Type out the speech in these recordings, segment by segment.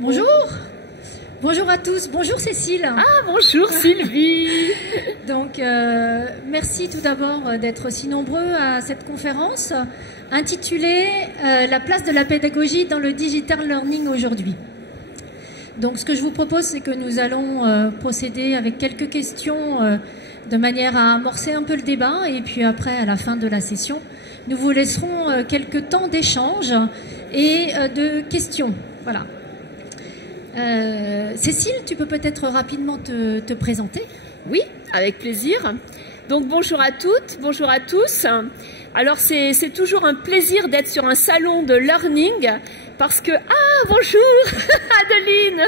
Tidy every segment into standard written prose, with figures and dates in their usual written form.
Bonjour. Bonjour à tous. Bonjour Cécile. Ah, bonjour Sylvie. Donc, merci tout d'abord d'être aussi nombreux à cette conférence intitulée La place de la pédagogie dans le digital learning aujourd'hui. Donc, ce que je vous propose, c'est que nous allons procéder avec quelques questions de manière à amorcer un peu le débat. Et puis après, à la fin de la session, nous vous laisserons quelques temps d'échange et de questions. Voilà. Cécile, tu peux peut-être rapidement te présenter? Oui, avec plaisir. Donc bonjour à toutes, bonjour à tous. Alors c'est toujours un plaisir d'être sur un salon de learning parce que... Ah, bonjour Adeline.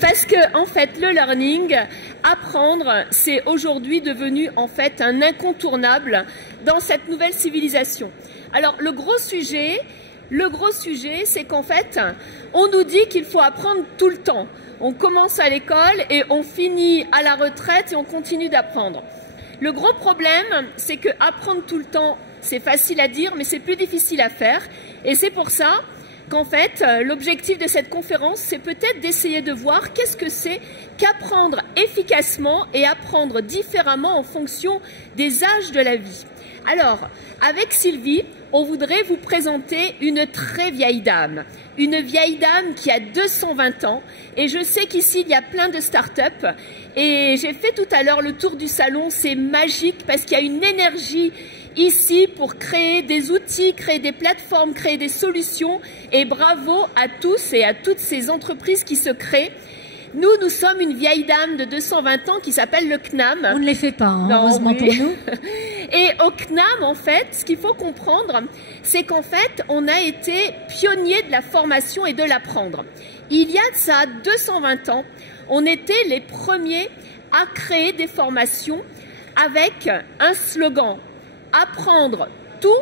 Parce que en fait le learning, apprendre, c'est aujourd'hui devenu en fait un incontournable dans cette nouvelle civilisation. Alors le gros sujet, c'est qu'en fait, on nous dit qu'il faut apprendre tout le temps. On commence à l'école et on finit à la retraite et on continue d'apprendre. Le gros problème, c'est que apprendre tout le temps, c'est facile à dire, mais c'est plus difficile à faire. Et c'est pour ça qu'en fait, l'objectif de cette conférence, c'est peut-être d'essayer de voir qu'est-ce que c'est qu'apprendre efficacement et apprendre différemment en fonction des âges de la vie. Alors, avec Sylvie, on voudrait vous présenter une très vieille dame qui a 220 ans. Et je sais qu'ici, il y a plein de start-up. Et j'ai fait tout à l'heure le tour du salon. C'est magique parce qu'il y a une énergie ici pour créer des outils, créer des plateformes, créer des solutions. Et bravo à tous et à toutes ces entreprises qui se créent. Nous sommes une vieille dame de 220 ans qui s'appelle le CNAM. On ne les fait pas, hein, non, heureusement pour nous. Et au CNAM, en fait, ce qu'il faut comprendre, c'est qu'en fait, on a été pionniers de la formation et de l'apprendre. Il y a de ça 220 ans, on était les premiers à créer des formations avec un slogan « Apprendre tout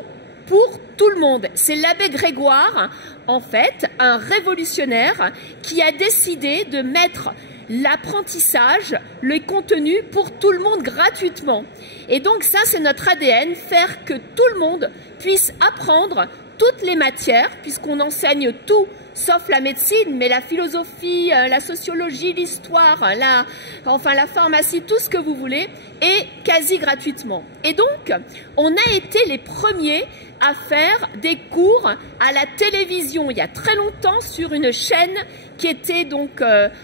pour tout le monde ». C'est l'abbé Grégoire, en fait, un révolutionnaire qui a décidé de mettre l'apprentissage, le contenu pour tout le monde gratuitement. Et donc ça, c'est notre ADN, faire que tout le monde puisse apprendre toutes les matières, puisqu'on enseigne tout, sauf la médecine, mais la philosophie, la sociologie, l'histoire, la pharmacie, tout ce que vous voulez, et quasi gratuitement. Et donc, on a été les premiers à faire des cours à la télévision il y a très longtemps sur une chaîne qui était donc,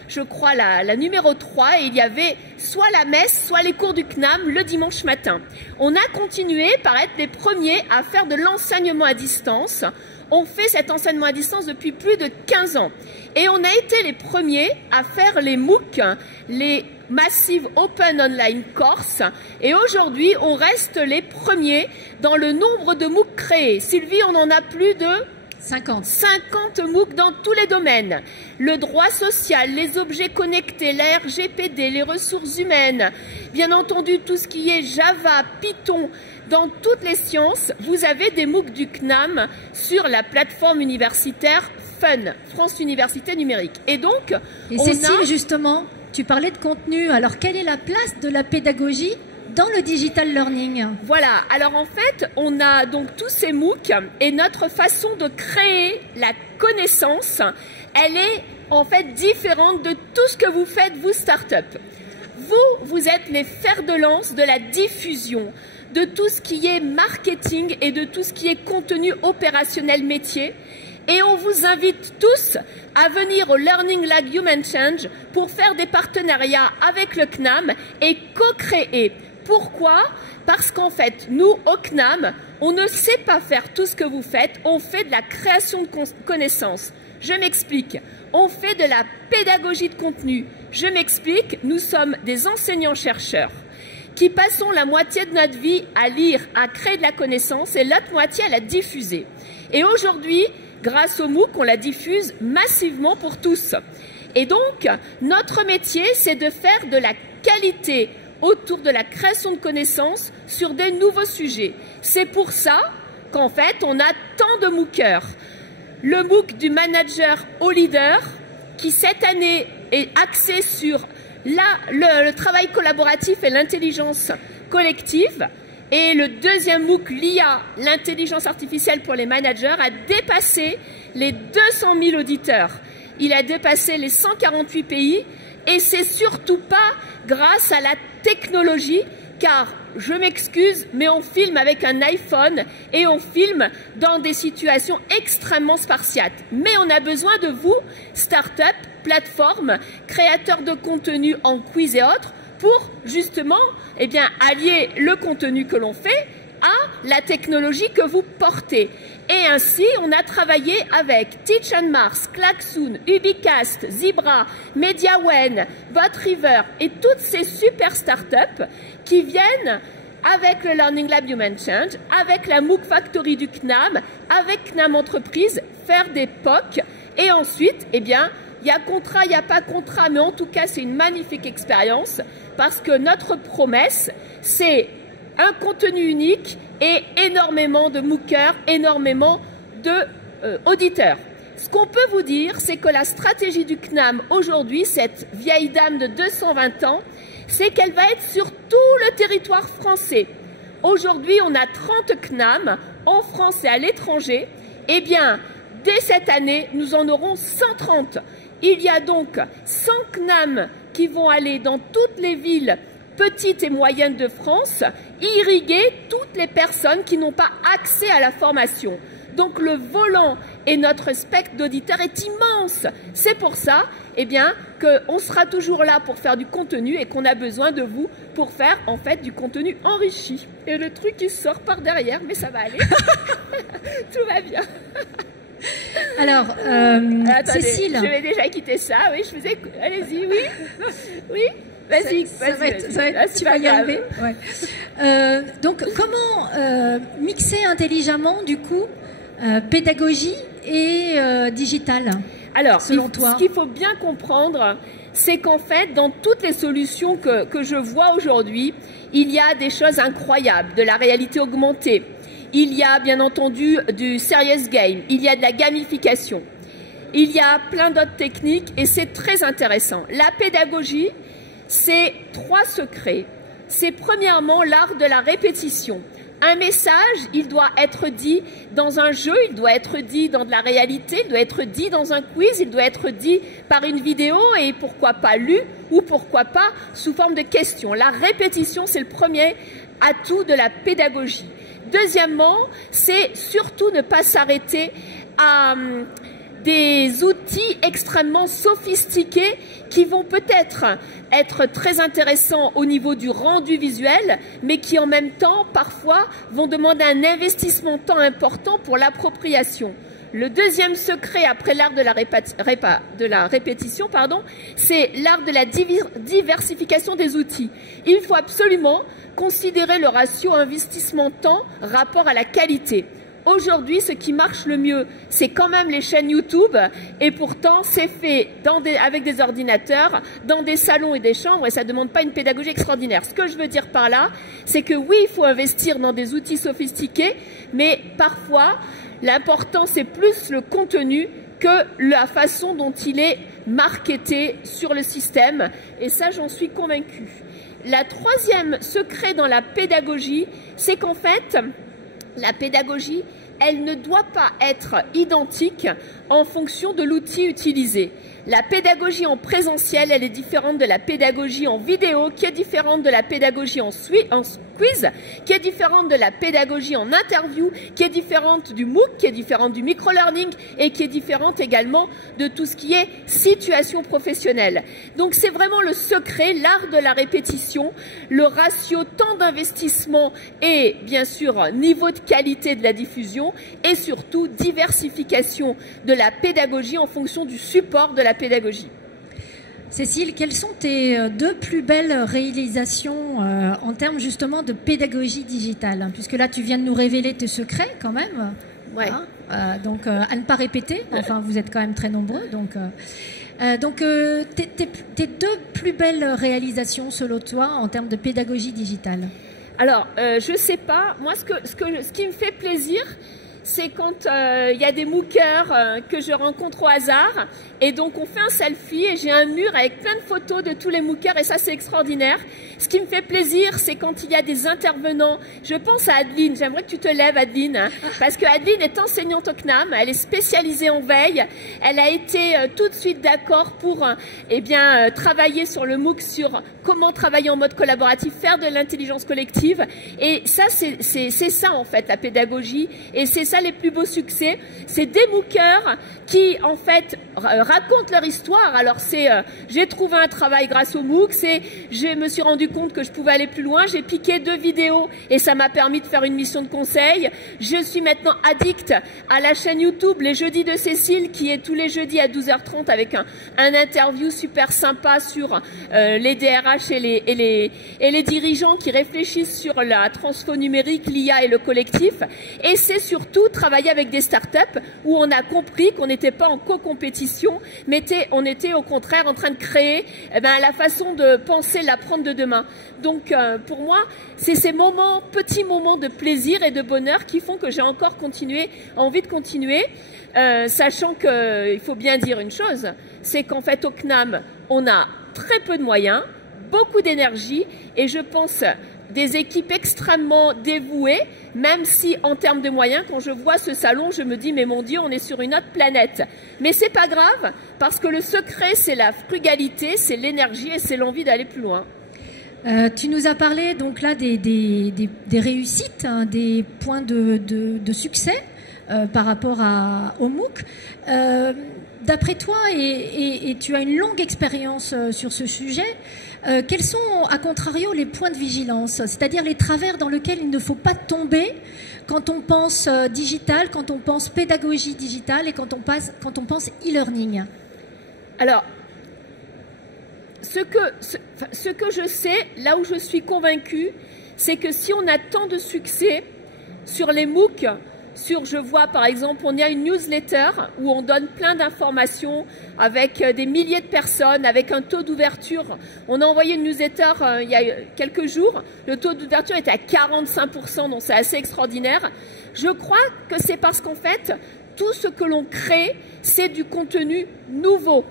je crois, la numéro 3, et il y avait soit la messe, soit les cours du CNAM le dimanche matin. On a continué par être les premiers à faire de l'enseignement à distance. On fait cet enseignement à distance depuis plus de 15 ans. Et on a été les premiers à faire les MOOC, les Massive Open Online Course. Et aujourd'hui, on reste les premiers dans le nombre de MOOC créés. Sylvie, on en a plus de 50 MOOC dans tous les domaines. Le droit social, les objets connectés, la RGPD, les ressources humaines, bien entendu tout ce qui est Java, Python, dans toutes les sciences, vous avez des MOOC du CNAM sur la plateforme universitaire FUN, France Université Numérique. Et donc, Cécile, justement, tu parlais de contenu. Alors, quelle est la place de la pédagogie dans le digital learning? Voilà, alors en fait, on a donc tous ces MOOC et notre façon de créer la connaissance, elle est en fait différente de tout ce que vous faites, vous, start-up. Vous êtes les fers de lance de la diffusion, de tout ce qui est marketing et de tout ce qui est contenu opérationnel métier. Et on vous invite tous à venir au Learning Like Human Change pour faire des partenariats avec le CNAM et co-créer. Pourquoi? Parce qu'en fait, nous, au CNAM, on ne sait pas faire tout ce que vous faites, on fait de la création de connaissances. Je m'explique. On fait de la pédagogie de contenu. Je m'explique. Nous sommes des enseignants-chercheurs qui passons la moitié de notre vie à lire, à créer de la connaissance et l'autre moitié à la diffuser. Et aujourd'hui, grâce au MOOC, on la diffuse massivement pour tous. Et donc, notre métier, c'est de faire de la qualité autour de la création de connaissances sur des nouveaux sujets. C'est pour ça qu'en fait, on a tant de MOOCers. Le MOOC du manager au leader, qui cette année est axé sur le travail collaboratif et l'intelligence collective. Et le deuxième MOOC, l'IA, l'intelligence artificielle pour les managers, a dépassé les 200 000 auditeurs. il a dépassé les 148 pays et c'est surtout pas grâce à la technologie, car je m'excuse, mais on filme avec un iPhone et on filme dans des situations extrêmement spartiates. Mais on a besoin de vous, start-up, plateformes, créateurs de contenu en quiz et autres, pour justement allier le contenu que l'on fait à la technologie que vous portez. Et ainsi, on a travaillé avec Teach on Mars, Klaxoon, Ubicast, Zebra, MediaWen, BotRiver et toutes ces super startups qui viennent avec le Learning Lab Human Change, avec la MOOC Factory du CNAM, avec CNAM Entreprise, faire des POC. Et ensuite, il y a contrat, il n'y a pas contrat, mais en tout cas, c'est une magnifique expérience parce que notre promesse, c'est un contenu unique et énormément de MOOCers, énormément d'auditeurs. Ce qu'on peut vous dire, c'est que la stratégie du CNAM aujourd'hui, cette vieille dame de 220 ans, c'est qu'elle va être sur tout le territoire français. Aujourd'hui, on a 30 CNAM en France et à l'étranger. Eh bien, dès cette année, nous en aurons 130. Il y a donc 100 CNAM qui vont aller dans toutes les villes petites et moyennes de France, irriguer toutes les personnes qui n'ont pas accès à la formation. Donc le volant et notre spectre d'auditeurs est immense. C'est pour ça qu'on sera toujours là pour faire du contenu et qu'on a besoin de vous pour faire en fait du contenu enrichi. Et le truc qui sort par derrière, mais ça va aller. Tout va bien. Alors, attendez, Cécile. Je vais déjà quitter ça. Oui, je faisais. Allez-y, oui. Oui. Vas-y, tu vas y arriver. Ouais. Donc, comment mixer intelligemment, du coup, pédagogie et digital, alors, selon toi? Ce qu'il faut bien comprendre, c'est qu'en fait, dans toutes les solutions que je vois aujourd'hui, il y a des choses incroyables, de la réalité augmentée. Il y a, bien entendu, du serious game. Il y a de la gamification. Il y a plein d'autres techniques et c'est très intéressant. La pédagogie, c'est 3 secrets. C'est premièrement l'art de la répétition. Un message, il doit être dit dans un jeu, il doit être dit dans de la réalité, il doit être dit dans un quiz, il doit être dit par une vidéo et pourquoi pas lu ou pourquoi pas sous forme de questions. La répétition, c'est le premier atout de la pédagogie. Deuxièmement, c'est surtout ne pas s'arrêter à des outils extrêmement sophistiqués qui vont peut-être être très intéressants au niveau du rendu visuel, mais qui en même temps, parfois, vont demander un investissement de temps important pour l'appropriation. Le deuxième secret, après l'art de la répétition, c'est l'art de la diversification des outils. Il faut absolument considérer le ratio investissement-temps rapport à la qualité. Aujourd'hui, ce qui marche le mieux, c'est quand même les chaînes YouTube et pourtant, c'est fait avec des ordinateurs, dans des salons et des chambres et ça ne demande pas une pédagogie extraordinaire. Ce que je veux dire par là, c'est que oui, il faut investir dans des outils sophistiqués, mais parfois, l'important, c'est plus le contenu que la façon dont il est marketé sur le système et ça, j'en suis convaincue. La troisième secret dans la pédagogie, c'est qu'en fait, la pédagogie, elle ne doit pas être identique en fonction de l'outil utilisé. La pédagogie en présentiel, elle est différente de la pédagogie en vidéo, qui est différente de la pédagogie en quiz, qui est différente de la pédagogie en interview, qui est différente du MOOC, qui est différente du micro-learning et qui est différente également de tout ce qui est situation professionnelle. Donc c'est vraiment le secret, l'art de la répétition, le ratio temps d'investissement et bien sûr niveau de qualité de la diffusion et surtout diversification de la pédagogie en fonction du support de la pédagogie. Cécile, quelles sont tes 2 plus belles réalisations en termes justement de pédagogie digitale? Puisque là, tu viens de nous révéler tes secrets quand même. Ouais. Donc, à ne pas répéter. Enfin, vous êtes quand même très nombreux. Donc, tes 2 plus belles réalisations selon toi en termes de pédagogie digitale? Alors, je ne sais pas. Moi, ce qui me fait plaisir, c'est quand il y a des MOOCers que je rencontre au hasard, et donc on fait un selfie et j'ai un mur avec plein de photos de tous les MOOCers, et ça c'est extraordinaire. Ce qui me fait plaisir, c'est quand il y a des intervenants. Je pense à Adeline, j'aimerais que tu te lèves Adeline, hein, parce que Adeline est enseignante au CNAM, elle est spécialisée en veille, elle a été tout de suite d'accord pour travailler sur le MOOC, sur comment travailler en mode collaboratif, faire de l'intelligence collective, et ça c'est ça en fait la pédagogie, et c'est ça les plus beaux succès, c'est des MOOCers qui en fait racontent leur histoire. Alors c'est j'ai trouvé un travail grâce au MOOC, c'est je me suis rendu compte que je pouvais aller plus loin, j'ai piqué 2 vidéos et ça m'a permis de faire une mission de conseil, je suis maintenant addict à la chaîne YouTube Les Jeudis de Cécile, qui est tous les jeudis à 12h30 avec un interview super sympa sur les DRH et les dirigeants qui réfléchissent sur la transfo numérique, l'IA et le collectif. Et c'est surtout travailler avec des startups où on a compris qu'on n'était pas en co-compétition, mais on était au contraire en train de créer la façon de penser l'apprendre de demain. Donc pour moi, c'est ces moments, petits moments de plaisir et de bonheur qui font que j'ai encore envie de continuer, sachant qu'il faut bien dire une chose, c'est qu'en fait au CNAM, on a très peu de moyens, beaucoup d'énergie, et je pense des équipes extrêmement dévouées, même si en termes de moyens, quand je vois ce salon, je me dis mais mon Dieu, on est sur une autre planète. Mais c'est pas grave, parce que le secret c'est la frugalité, c'est l'énergie et c'est l'envie d'aller plus loin. Tu nous as parlé donc là des réussites, hein, des points de succès par rapport au MOOC. D'après toi, et tu as une longue expérience sur ce sujet, quels sont, à contrario, les points de vigilance, c'est-à-dire les travers dans lesquels il ne faut pas tomber quand on pense digital, quand on pense pédagogie digitale et quand on pense e-learning? Alors, ce que je sais, là où je suis convaincue, c'est que si on a tant de succès sur les MOOC, je vois par exemple, on a une newsletter où on donne plein d'informations avec des milliers de personnes, avec un taux d'ouverture. On a envoyé une newsletter il y a quelques jours, le taux d'ouverture était à 45%, donc c'est assez extraordinaire. Je crois que c'est parce qu'en fait, tout ce que l'on crée, c'est du contenu nouveau.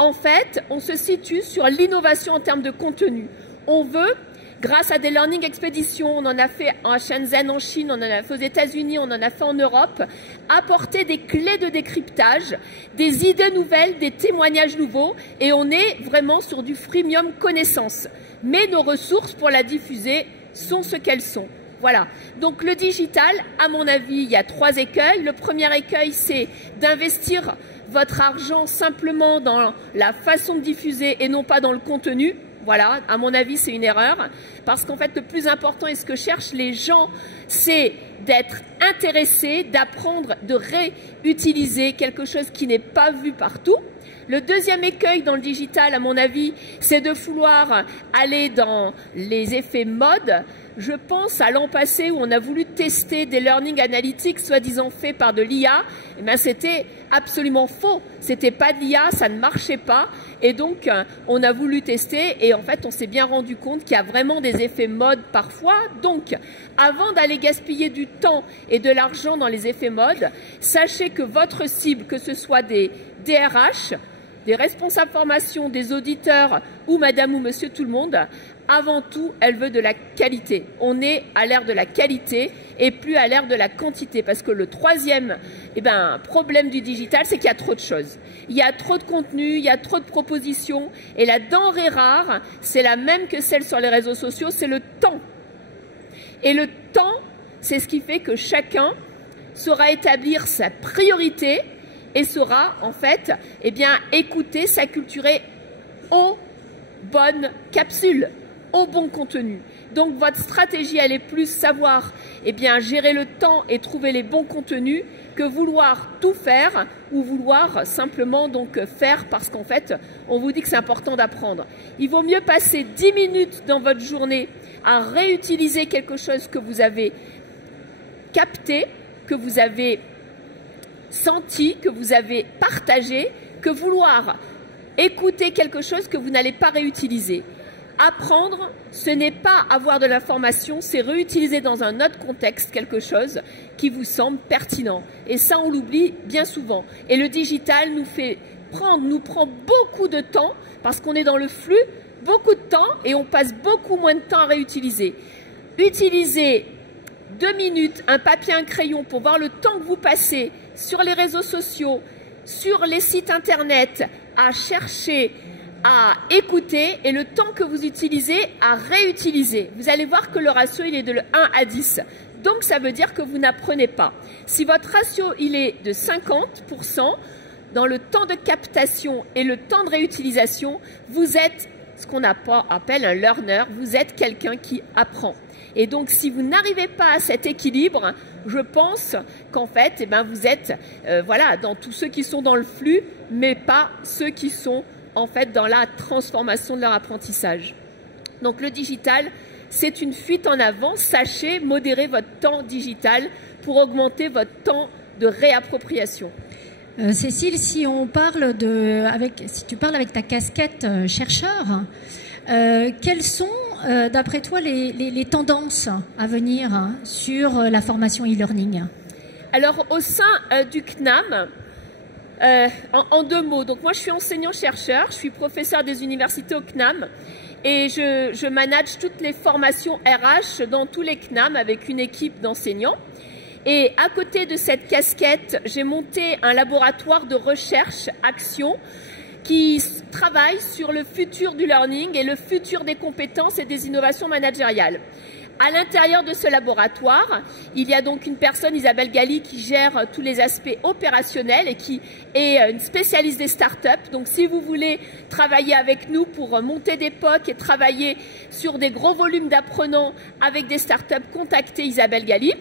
En fait, on se situe sur l'innovation en termes de contenu. On veut, grâce à des learning expéditions, on en a fait à Shenzhen en Chine, on en a fait aux États-Unis, on en a fait en Europe, apporter des clés de décryptage, des idées nouvelles, des témoignages nouveaux, et on est vraiment sur du freemium connaissance. Mais nos ressources pour la diffuser sont ce qu'elles sont. Voilà. Donc le digital, à mon avis, il y a 3 écueils. Le premier écueil, c'est d'investir votre argent simplement dans la façon de diffuser et non pas dans le contenu. Voilà, à mon avis, c'est une erreur. Parce qu'en fait, le plus important et ce que cherchent les gens, c'est d'être intéressés, d'apprendre, de réutiliser quelque chose qui n'est pas vu partout. Le deuxième écueil dans le digital, à mon avis, c'est de vouloir aller dans les effets mode. Je pense à l'an passé où on a voulu tester des learning analytics soi-disant faits par de l'IA. Eh bien, c'était absolument faux. C'était pas de l'IA, ça ne marchait pas. Et donc, on a voulu tester et en fait, on s'est bien rendu compte qu'il y a vraiment des effets mode parfois. Donc, avant d'aller gaspiller du temps et de l'argent dans les effets mode, sachez que votre cible, que ce soit des DRH, des responsables formation, des auditeurs ou madame ou monsieur tout le monde, avant tout, elle veut de la qualité. On est à l'ère de la qualité et plus à l'ère de la quantité. Parce que le troisième problème du digital, c'est qu'il y a trop de choses. Il y a trop de contenu, il y a trop de propositions. Et la denrée rare, c'est la même que celle sur les réseaux sociaux, c'est le temps. Et le temps, c'est ce qui fait que chacun saura établir sa priorité et saura, en fait, écouter, s'acculturer aux bonnes capsules, au bon contenu. Donc votre stratégie, elle est plus savoir gérer le temps et trouver les bons contenus que vouloir tout faire ou vouloir simplement faire parce qu'en fait, on vous dit que c'est important d'apprendre. Il vaut mieux passer 10 minutes dans votre journée à réutiliser quelque chose que vous avez capté, que vous avez senti, que vous avez partagé, que vouloir écouter quelque chose que vous n'allez pas réutiliser. Apprendre, ce n'est pas avoir de l'information, c'est réutiliser dans un autre contexte quelque chose qui vous semble pertinent. Et ça, on l'oublie bien souvent. Et le digital nous prend beaucoup de temps parce qu'on est dans le flux, beaucoup de temps, et on passe beaucoup moins de temps à réutiliser. Utilisez 2 minutes, un papier, un crayon pour voir le temps que vous passez sur les réseaux sociaux, sur les sites internet, à chercher, à écouter, et le temps que vous utilisez à réutiliser. Vous allez voir que le ratio, il est de 1 à 10. Donc, ça veut dire que vous n'apprenez pas. Si votre ratio, il est de 50%, dans le temps de captation et le temps de réutilisation, vous êtes ce qu'on appelle un learner, vous êtes quelqu'un qui apprend. Et donc, si vous n'arrivez pas à cet équilibre, je pense qu'en fait, eh ben, vous êtes voilà, dans tous ceux qui sont dans le flux, mais pas ceux qui sont en fait dans la transformation de leur apprentissage. Donc, le digital, c'est une fuite en avant. Sachez modérer votre temps digital pour augmenter votre temps de réappropriation. Cécile, si tu parles avec ta casquette chercheur, quelles sont, d'après toi, les tendances à venir sur la formation e-learning? Alors, au sein du CNAM, en 2 mots, donc moi je suis enseignant-chercheur, je suis professeur des universités au CNAM et je manage toutes les formations RH dans tous les CNAM avec une équipe d'enseignants. Et à côté de cette casquette, j'ai monté un laboratoire de recherche action qui travaille sur le futur du learning et le futur des compétences et des innovations managériales. À l'intérieur de ce laboratoire, il y a donc une personne, Isabelle Galli, qui gère tous les aspects opérationnels et qui est une spécialiste des startups. Donc, si vous voulez travailler avec nous pour monter des POC et travailler sur des gros volumes d'apprenants avec des startups, contactez Isabelle Galli.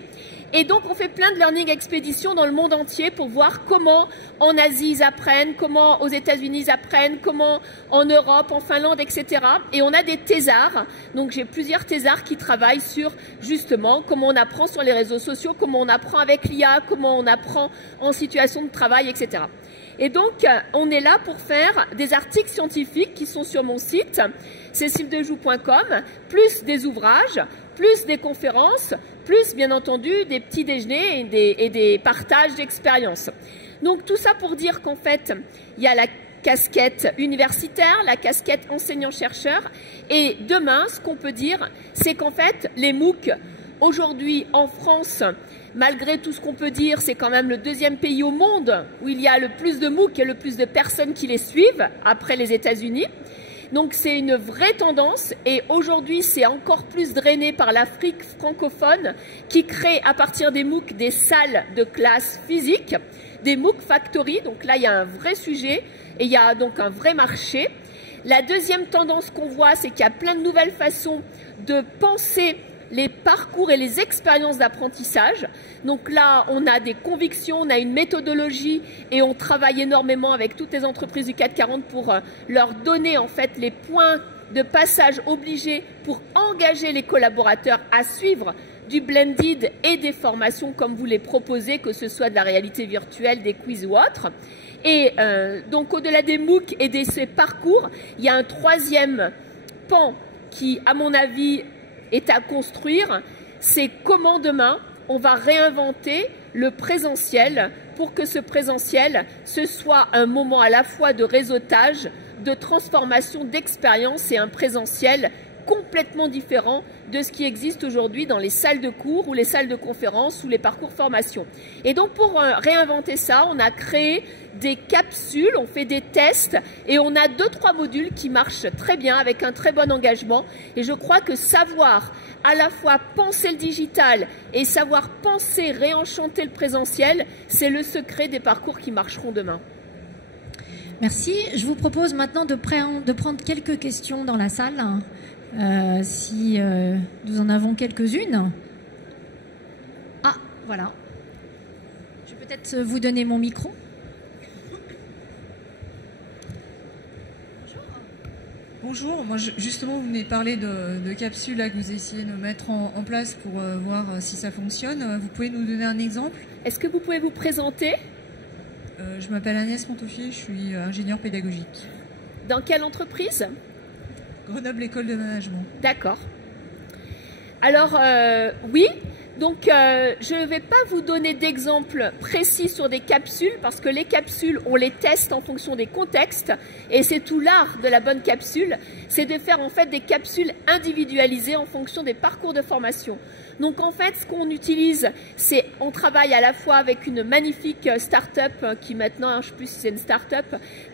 Et donc, on fait plein de learning expéditions dans le monde entier pour voir comment en Asie ils apprennent, comment aux États-Unis ils apprennent, comment en Europe, en Finlande, etc. Et on a des thésards. Donc, j'ai plusieurs thésards qui travaillent sur justement comment on apprend sur les réseaux sociaux, comment on apprend avec l'IA, comment on apprend en situation de travail, etc. Et donc, on est là pour faire des articles scientifiques qui sont sur mon site, ceciledejoux.com, plus des ouvrages, plus des conférences, plus bien entendu des petits déjeuners et des partages d'expériences. Donc tout ça pour dire qu'en fait, il y a la casquette universitaire, la casquette enseignant-chercheur, et demain, ce qu'on peut dire, c'est qu'en fait, les MOOC, aujourd'hui en France, malgré tout ce qu'on peut dire, c'est quand même le 2e pays au monde où il y a le plus de MOOC et le plus de personnes qui les suivent, après les États-Unis. Donc c'est une vraie tendance et aujourd'hui c'est encore plus drainé par l'Afrique francophone qui crée à partir des MOOC des salles de classe physiques, des MOOC Factory. Donc là il y a un vrai sujet et il y a donc un vrai marché. La deuxième tendance qu'on voit, c'est qu'il y a plein de nouvelles façons de penser les parcours et les expériences d'apprentissage. Donc là, on a des convictions, on a une méthodologie et on travaille énormément avec toutes les entreprises du CAC 40 pour leur donner en fait les points de passage obligés pour engager les collaborateurs à suivre du blended et des formations comme vous les proposez, que ce soit de la réalité virtuelle, des quiz ou autres. Et donc au-delà des MOOC et de ces parcours, il y a un 3e pan qui, à mon avis, est à construire, c'est comment demain on va réinventer le présentiel pour que ce présentiel, ce soit un moment à la fois de réseautage, de transformation d'expérience et un présentiel complètement différent de ce qui existe aujourd'hui dans les salles de cours ou les salles de conférences ou les parcours formation. Et donc pour réinventer ça, on a créé des capsules, on fait des tests et on a 2-3 modules qui marchent très bien avec un très bon engagement. Et je crois que savoir à la fois penser le digital et savoir penser, réenchanter le présentiel, c'est le secret des parcours qui marcheront demain. Merci. Je vous propose maintenant de prendre quelques questions dans la salle. Si nous en avons quelques-unes. Ah, voilà. Je vais peut-être vous donner mon micro. Bonjour, moi justement vous venez parler de capsules là, que vous essayez de mettre en place pour voir si ça fonctionne. Vous pouvez nous donner un exemple? Est-ce que vous pouvez vous présenter? Je m'appelle Agnès Montoffier, je suis ingénieure pédagogique. Dans quelle entreprise? Grenoble École de Management. D'accord. Alors, oui. Donc, je ne vais pas vous donner d'exemples précis sur des capsules parce que les capsules, on les teste en fonction des contextes et c'est tout l'art de la bonne capsule, c'est de faire en fait des capsules individualisées en fonction des parcours de formation. Donc, en fait, ce qu'on utilise, c'est on travaille à la fois avec une magnifique start-up qui maintenant, je ne sais plus si c'est une start-up,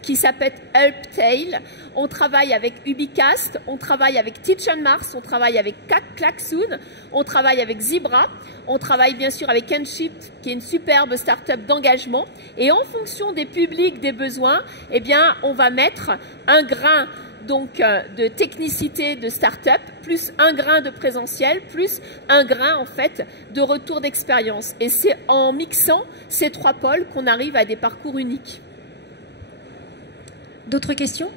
qui s'appelle Helptail. On travaille avec Ubicast, on travaille avec Teach on Mars, on travaille avec Klaxoon, on travaille avec Zebra. On travaille bien sûr avec Enshift, qui est une superbe start-up d'engagement. Et en fonction des publics, des besoins, eh bien, on va mettre un grain donc, de technicité de start-up, plus un grain de présentiel, plus un grain en fait de retour d'expérience. Et c'est en mixant ces trois pôles qu'on arrive à des parcours uniques. D'autres questions?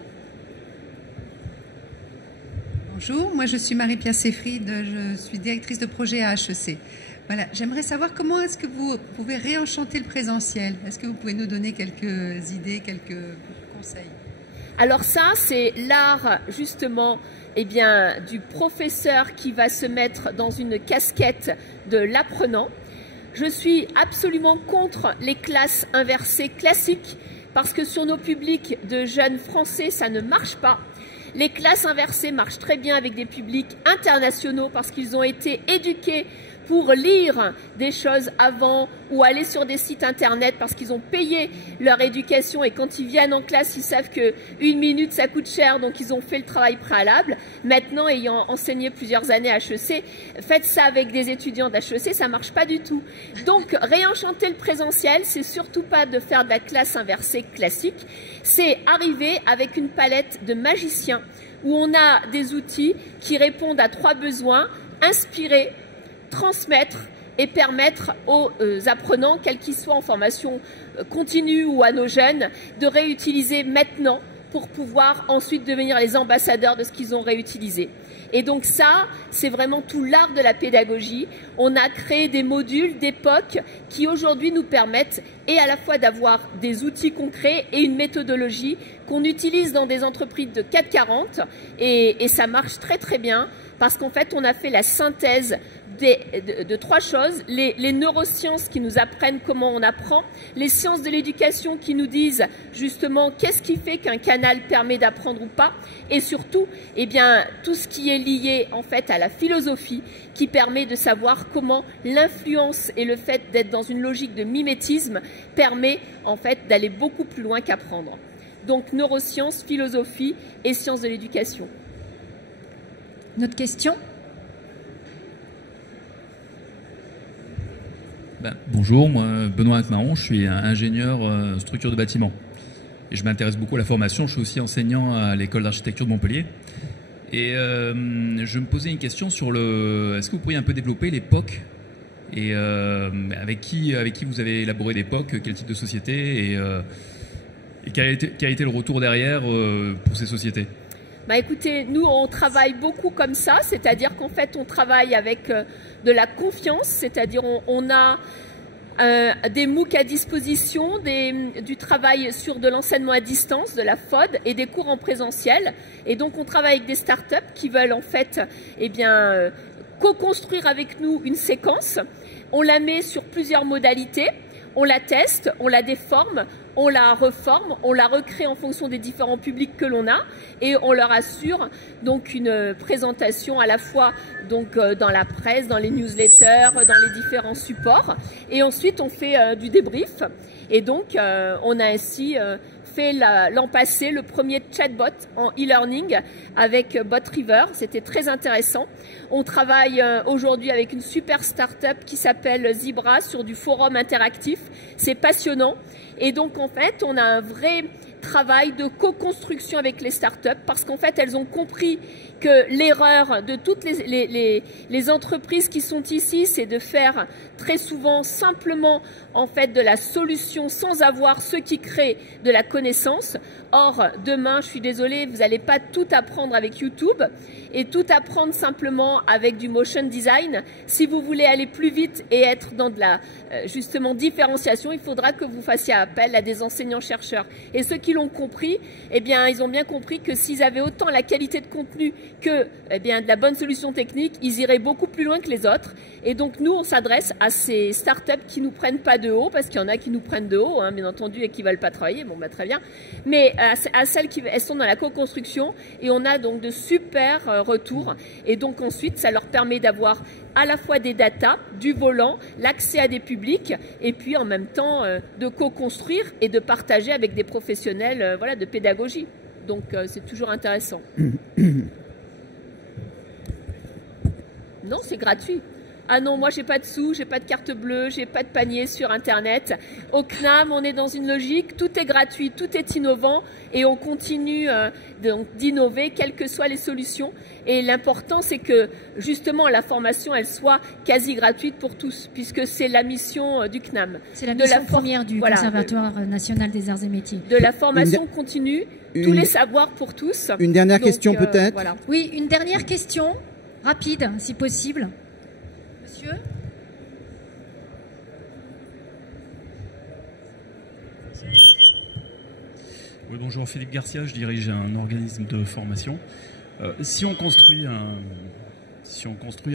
Bonjour, moi je suis Marie-Pierre Seyfried, je suis directrice de projet à HEC. Voilà, j'aimerais savoir comment est-ce que vous pouvez réenchanter le présentiel. Est-ce que vous pouvez nous donner quelques idées, quelques conseils? Alors ça, c'est l'art justement eh bien, du professeur qui va se mettre dans une casquette de l'apprenant. Je suis absolument contre les classes inversées classiques parce que sur nos publics de jeunes français, ça ne marche pas. Les classes inversées marchent très bien avec des publics internationaux parce qu'ils ont été éduqués pour lire des choses avant ou aller sur des sites internet parce qu'ils ont payé leur éducation et quand ils viennent en classe, ils savent qu'une minute ça coûte cher, donc ils ont fait le travail préalable. Maintenant, ayant enseigné plusieurs années à HEC, faites ça avec des étudiants d'HEC, ça marche pas du tout. Donc, réenchanter le présentiel, c'est surtout pas de faire de la classe inversée classique, c'est arriver avec une palette de magiciens où on a des outils qui répondent à trois besoins: inspirer, transmettre et permettre aux apprenants, quels qu'ils soient en formation continue ou à nos jeunes, de réutiliser maintenant pour pouvoir ensuite devenir les ambassadeurs de ce qu'ils ont réutilisé. Et donc ça, c'est vraiment tout l'art de la pédagogie. On a créé des modules d'époque qui aujourd'hui nous permettent et à la fois d'avoir des outils concrets et une méthodologie qu'on utilise dans des entreprises de CAC 40 et ça marche très très bien parce qu'en fait on a fait la synthèse de trois choses: les neurosciences qui nous apprennent comment on apprend, les sciences de l'éducation qui nous disent justement qu'est-ce qui fait qu'un canal permet d'apprendre ou pas, et surtout eh bien, tout ce qui est lié en fait à la philosophie qui permet de savoir comment l'influence et le fait d'être dans une logique de mimétisme permet en fait d'aller beaucoup plus loin qu'apprendre. Donc neurosciences, philosophie et sciences de l'éducation. Notre question? Bonjour, moi Benoît Atmaron, je suis ingénieur structure de bâtiment. Et je m'intéresse beaucoup à la formation, je suis aussi enseignant à l'école d'architecture de Montpellier. Et je me posais une question sur est-ce que vous pourriez un peu développer les POC et avec qui vous avez élaboré des POC, quel type de société et quel a été le retour derrière pour ces sociétés? Bah écoutez, nous on travaille beaucoup comme ça, c'est-à-dire qu'en fait on travaille avec de la confiance, c'est-à-dire on a des MOOC à disposition, du travail sur de l'enseignement à distance, de la FOD et des cours en présentiel. Et donc on travaille avec des startups qui veulent en fait eh bien, co-construire avec nous une séquence. On la met sur plusieurs modalités. On la teste, on la déforme, on la reforme, on la recrée en fonction des différents publics que l'on a et on leur assure donc une présentation à la fois donc, dans la presse, dans les newsletters, dans les différents supports. Et ensuite, on fait du débrief. Et donc, on a ainsi fait l'an passé le premier chatbot en e-learning avec BotRiver. C'était très intéressant. On travaille aujourd'hui avec une super start-up qui s'appelle Zebra sur du forum interactif. C'est passionnant. Et donc, en fait, on a un vrai travail de co-construction avec les startups parce qu'en fait, elles ont compris que l'erreur de toutes les entreprises qui sont ici, c'est de faire très souvent simplement en fait de la solution sans avoir ce qui crée de la connaissance. Or, demain, je suis désolée, vous n'allez pas tout apprendre avec YouTube et tout apprendre simplement avec du motion design. Si vous voulez aller plus vite et être dans de la justement différenciation, il faudra que vous fassiez appel à des enseignants-chercheurs. Et ceux qui l'ont compris, eh bien, ils ont bien compris que s'ils avaient autant la qualité de contenu que de la bonne solution technique, ils iraient beaucoup plus loin que les autres. Et donc, nous, on s'adresse à ces startups qui nous prennent pas de haut, parce qu'il y en a qui nous prennent de haut, hein, bien entendu, et qui veulent pas travailler. Bon, bah, très bien. Mais à celles qui elles sont dans la co-construction, et on a donc de super retours. Et donc, ensuite, ça leur permet d'avoir à la fois des datas, du volant, l'accès à des publics, et puis en même temps de co-construire et de partager avec des professionnels voilà, de pédagogie. Donc c'est toujours intéressant. Non, c'est gratuit. Ah non, moi j'ai pas de sous, j'ai pas de carte bleue, j'ai pas de panier sur Internet. Au CNAM, on est dans une logique, tout est gratuit, tout est innovant et on continue d'innover, quelles que soient les solutions. Et l'important, c'est que justement la formation, elle soit quasi gratuite pour tous, puisque c'est la mission du CNAM. C'est la mission première du Conservatoire national des arts et métiers. De la formation continue, tous les savoirs pour tous. Une dernière question peut-être voilà. Oui, une dernière question, rapide si possible. Monsieur ? Oui, bonjour, Philippe Garcia, je dirige un organisme de formation. Si on construit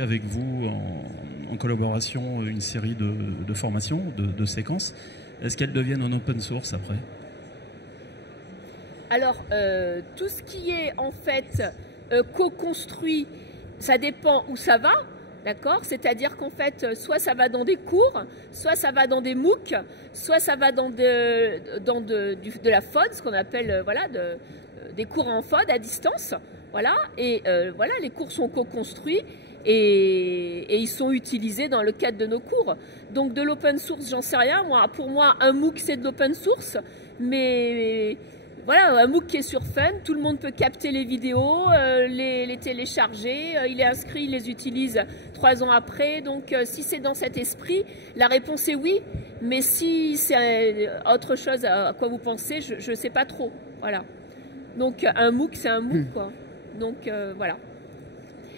avec vous en collaboration une série de formations, de séquences, est-ce qu'elles deviennent en open source après? Alors, tout ce qui est en fait co-construit, ça dépend où ça va. D'accord? C'est-à-dire qu'en fait, soit ça va dans des cours, soit ça va dans des MOOC, soit ça va dans de la FOD, ce qu'on appelle voilà, des cours en FOD à distance. Voilà. Et voilà, les cours sont co-construits et ils sont utilisés dans le cadre de nos cours. Donc de l'open source, j'en sais rien. Pour moi, un MOOC, c'est de l'open source, mais... Voilà, un MOOC qui est sur Fun, tout le monde peut capter les vidéos, les télécharger, il est inscrit, il les utilise 3 ans après. Donc si c'est dans cet esprit, la réponse est oui. Mais si c'est autre chose à quoi vous pensez, je ne sais pas trop. Voilà. Donc un MOOC, c'est un MOOC, quoi. Donc voilà.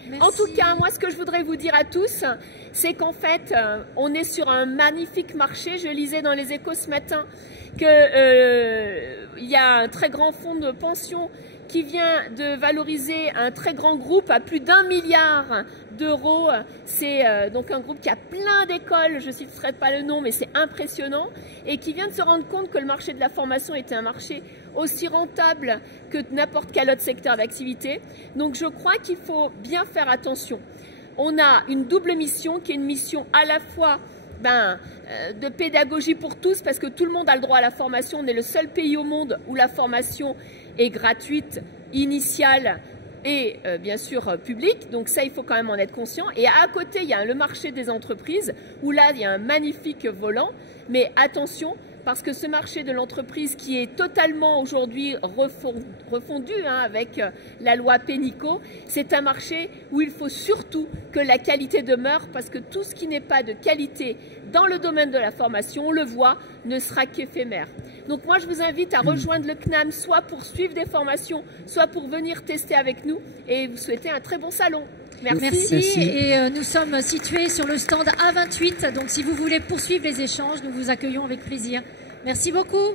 Merci. En tout cas, moi, ce que je voudrais vous dire à tous, c'est qu'en fait, on est sur un magnifique marché. Je lisais dans les Échos ce matin qu'il y a un très grand fonds de pension qui vient de valoriser un très grand groupe à plus d'1 milliard d'euros. C'est donc un groupe qui a plein d'écoles, je ne citerai pas le nom, mais c'est impressionnant, et qui vient de se rendre compte que le marché de la formation était un marché aussi rentable que n'importe quel autre secteur d'activité. Donc je crois qu'il faut bien faire attention. On a une double mission qui est une mission à la fois de pédagogie pour tous, parce que tout le monde a le droit à la formation. On est le seul pays au monde où la formation est gratuite, initiale et bien sûr publique. Donc ça, il faut quand même en être conscient. Et à côté, il y a le marché des entreprises où là, il y a un magnifique volant. Mais attention, parce que ce marché de l'entreprise qui est totalement aujourd'hui refondu avec la loi Pénicaud, c'est un marché où il faut surtout que la qualité demeure, parce que tout ce qui n'est pas de qualité dans le domaine de la formation, on le voit, ne sera qu'éphémère. Donc moi, je vous invite à rejoindre le CNAM, soit pour suivre des formations, soit pour venir tester avec nous, et vous souhaiter un très bon salon. Merci. Et nous sommes situés sur le stand A28, donc si vous voulez poursuivre les échanges, nous vous accueillons avec plaisir. Merci beaucoup.